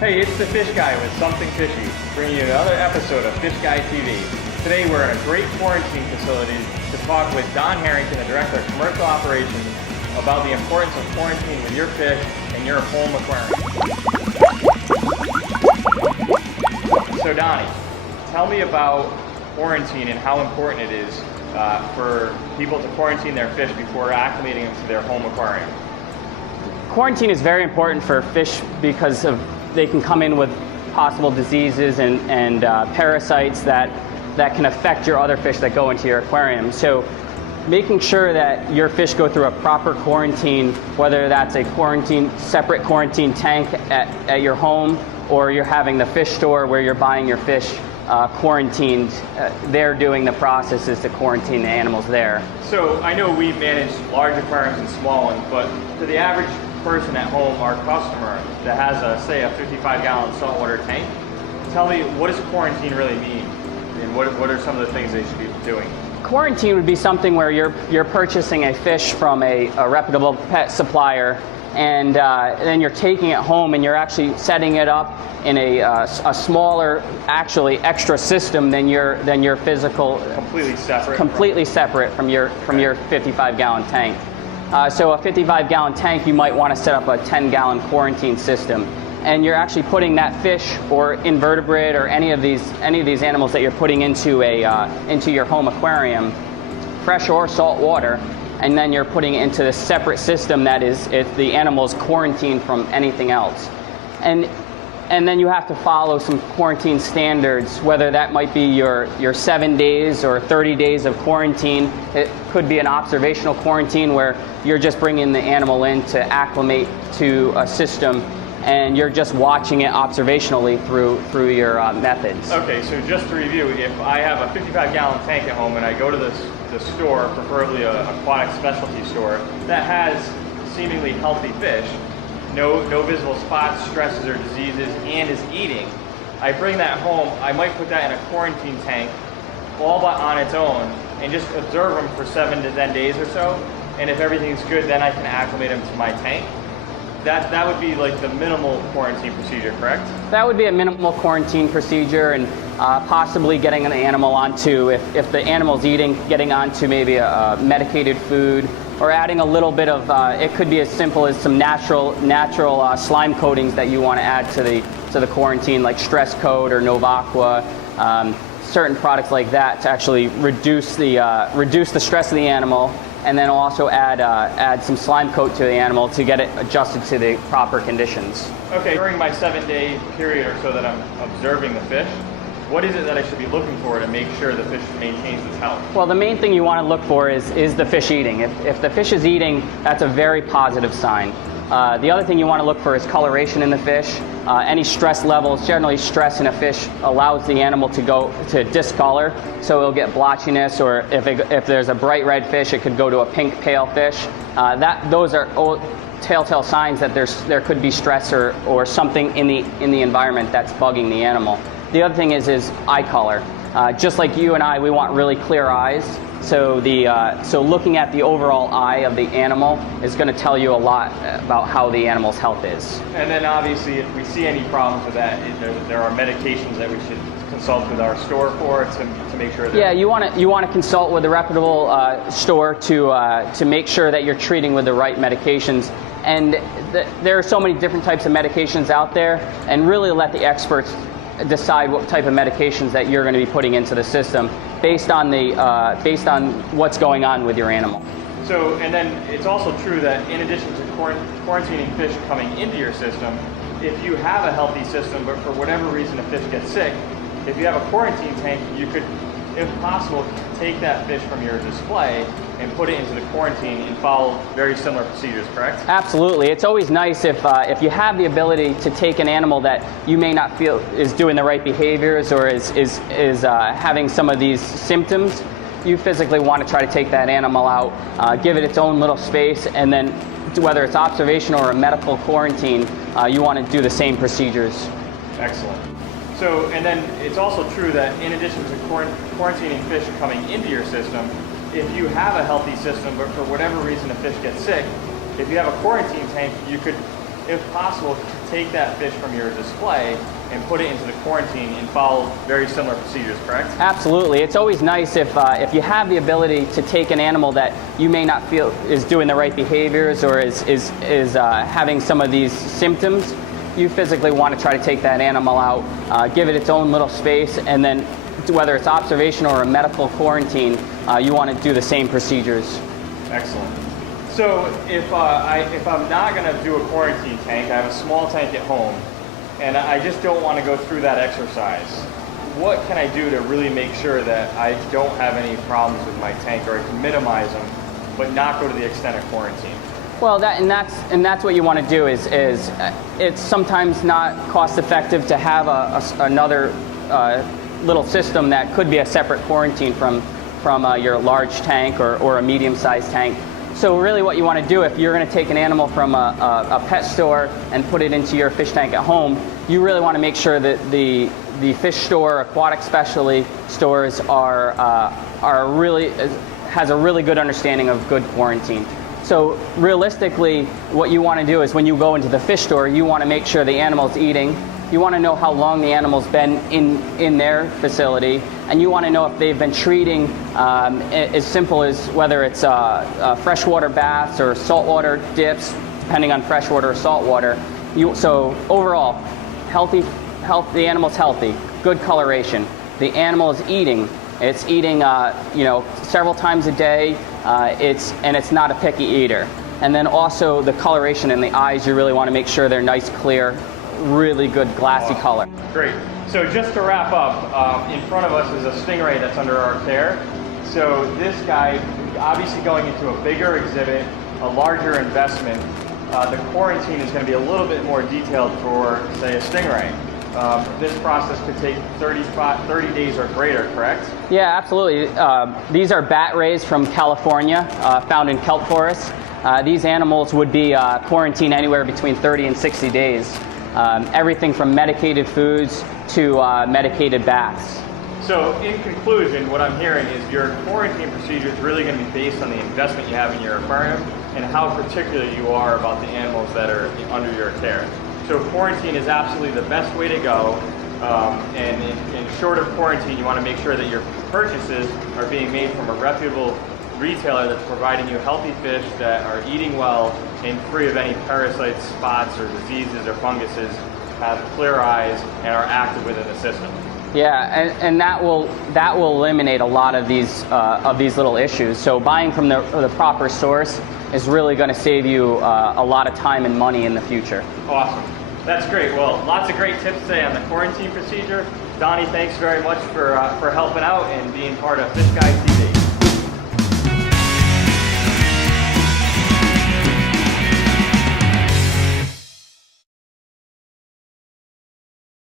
Hey, it's the Fish Guy with Something Fishy, bringing you another episode of Fish Guy TV. Today we're in a great quarantine facility to talk with Don Harrington, the Director of Commercial Operations, about the importance of quarantine with your fish in your home aquarium. So Donnie, tell me about quarantine and how important it is for people to quarantine their fish before acclimating them to their home aquarium. Quarantine is very important for fish because they can come in with possible diseases and parasites that can affect your other fish that go into your aquarium. So making sure that your fish go through a proper quarantine, whether that's a separate quarantine tank at your home, or you're having the fish store where you're buying your fish quarantined, they're doing the processes to quarantine the animals there. So I know we manage large aquariums and small ones, but for the average person at home, our customer that has say a 55-gallon saltwater tank, tell me, what does quarantine really mean, and what are some of the things they should be doing? Quarantine would be something where you're purchasing a fish from a reputable pet supplier, and then you're taking it home and you're actually setting it up in a smaller, actually extra system than your physical. Completely separate from your 55-gallon tank. So a 55-gallon tank, you might want to set up a 10-gallon quarantine system, and you're actually putting that fish or invertebrate or any of these animals that you're putting into your home aquarium, fresh or salt water, and then you're putting it into this separate system that is the animal's quarantined from anything else. And then you have to follow some quarantine standards, whether that might be your 7 days or 30 days of quarantine. It could be an observational quarantine where you're just bringing the animal in to acclimate to a system, and you're just watching it observationally through your methods. Okay, so just to review, if I have a 55-gallon tank at home and I go to the store, preferably an aquatic specialty store, that has seemingly healthy fish, no visible spots, stresses, or diseases, and is eating, I bring that home, I might put that in a quarantine tank all but on its own and just observe them for 7 to 10 days or so, and if everything's good, then I can acclimate them to my tank. That would be like the minimal quarantine procedure, correct? That would be a minimal quarantine procedure, and possibly getting an animal onto, if the animal's eating, getting onto maybe a medicated food, or adding a little bit of, it could be as simple as some natural slime coatings that you want to add to the quarantine, like Stress Coat or Novaqua, certain products like that to actually reduce the stress of the animal, and then also add some slime coat to the animal to get it adjusted to the proper conditions. Okay, during my 7-day period or so that I'm observing the fish, what is it that I should be looking for to make sure the fish maintains its health? Well, the main thing you want to look for is the fish eating. If the fish is eating, that's a very positive sign. The other thing you want to look for is coloration in the fish. Any stress levels, generally stress in a fish allows the animal to discolor, so it'll get blotchiness, or if there's a bright red fish, it could go to a pink pale fish. Those are telltale signs that there could be stress or something in the environment that's bugging the animal. The other thing is eye color. Just like you and I, we want really clear eyes. So looking at the overall eye of the animal is going to tell you a lot about how the animal's health is. And then obviously, if we see any problems with that, there are medications that we should consult with our store for to make sure that. Yeah, you want to consult with a reputable store to make sure that you're treating with the right medications. And there are so many different types of medications out there, and really let the experts decide what type of medications that you're going to be putting into the system based on what's going on with your animal. So, and then it's also true that in addition to quarantining fish coming into your system, if you have a healthy system, but for whatever reason a fish gets sick, if you have a quarantine tank, you could, if possible, take that fish from your display and put it into the quarantine and follow very similar procedures, correct? Absolutely. It's always nice if you have the ability to take an animal that you may not feel is doing the right behaviors or is having some of these symptoms. You physically want to try to take that animal out, give it its own little space, and then whether it's observational or a medical quarantine, you want to do the same procedures. Excellent. So, and then it's also true that in addition to quarantining fish coming into your system, if you have a healthy system, but for whatever reason a fish gets sick, if you have a quarantine tank, you could, if possible, to take that fish from your display and put it into the quarantine and follow very similar procedures, correct? Absolutely. It's always nice if you have the ability to take an animal that you may not feel is doing the right behaviors or is having some of these symptoms. You physically want to try to take that animal out, give it its own little space, and then whether it's observational or a medical quarantine, you want to do the same procedures. Excellent. So if I'm not going to do a quarantine tank, I have a small tank at home, and I just don't want to go through that exercise. What can I do to really make sure that I don't have any problems with my tank, or I can minimize them, but not go to the extent of quarantine? Well, that's what you want to do. Is it's sometimes not cost effective to have another little system that could be a separate quarantine from your large tank or a medium-sized tank. So really what you want to do, if you're going to take an animal from a pet store and put it into your fish tank at home, you really want to make sure that the fish store, aquatic specialty stores has a really good understanding of good quarantine. So realistically, what you want to do is when you go into the fish store, you want to make sure the animal's eating. You want to know how long the animal's been in their facility, and you want to know if they've been treating as simple as whether it's freshwater baths or saltwater dips, depending on freshwater or saltwater. So overall, the animal's healthy, good coloration. The animal is eating. It's eating several times a day, and it's not a picky eater. And then also the coloration in the eyes, you really want to make sure they're nice, clear, really good glassy color. Great. So just to wrap up, in front of us is a stingray that's under our care. So this guy, obviously going into a bigger exhibit, a larger investment, the quarantine is going to be a little bit more detailed for, say, a stingray. This process could take 30 days or greater, correct? Yeah, absolutely. These are bat rays from California, found in kelp forests. These animals would be quarantined anywhere between 30 and 60 days. Everything from medicated foods to medicated baths. So in conclusion, what I'm hearing is your quarantine procedure is really going to be based on the investment you have in your aquarium and how particular you are about the animals that are under your care. So quarantine is absolutely the best way to go. And in short of quarantine, you want to make sure that your purchases are being made from a reputable retailer that's providing you healthy fish that are eating well and free of any parasites, spots, or diseases or funguses, have clear eyes, and are active within the system. Yeah, and that will eliminate a lot of these little issues. So buying from the proper source is really going to save you a lot of time and money in the future. Awesome. That's great. Well, lots of great tips today on the quarantine procedure. Donnie, thanks very much for helping out and being part of Fish Guide TV.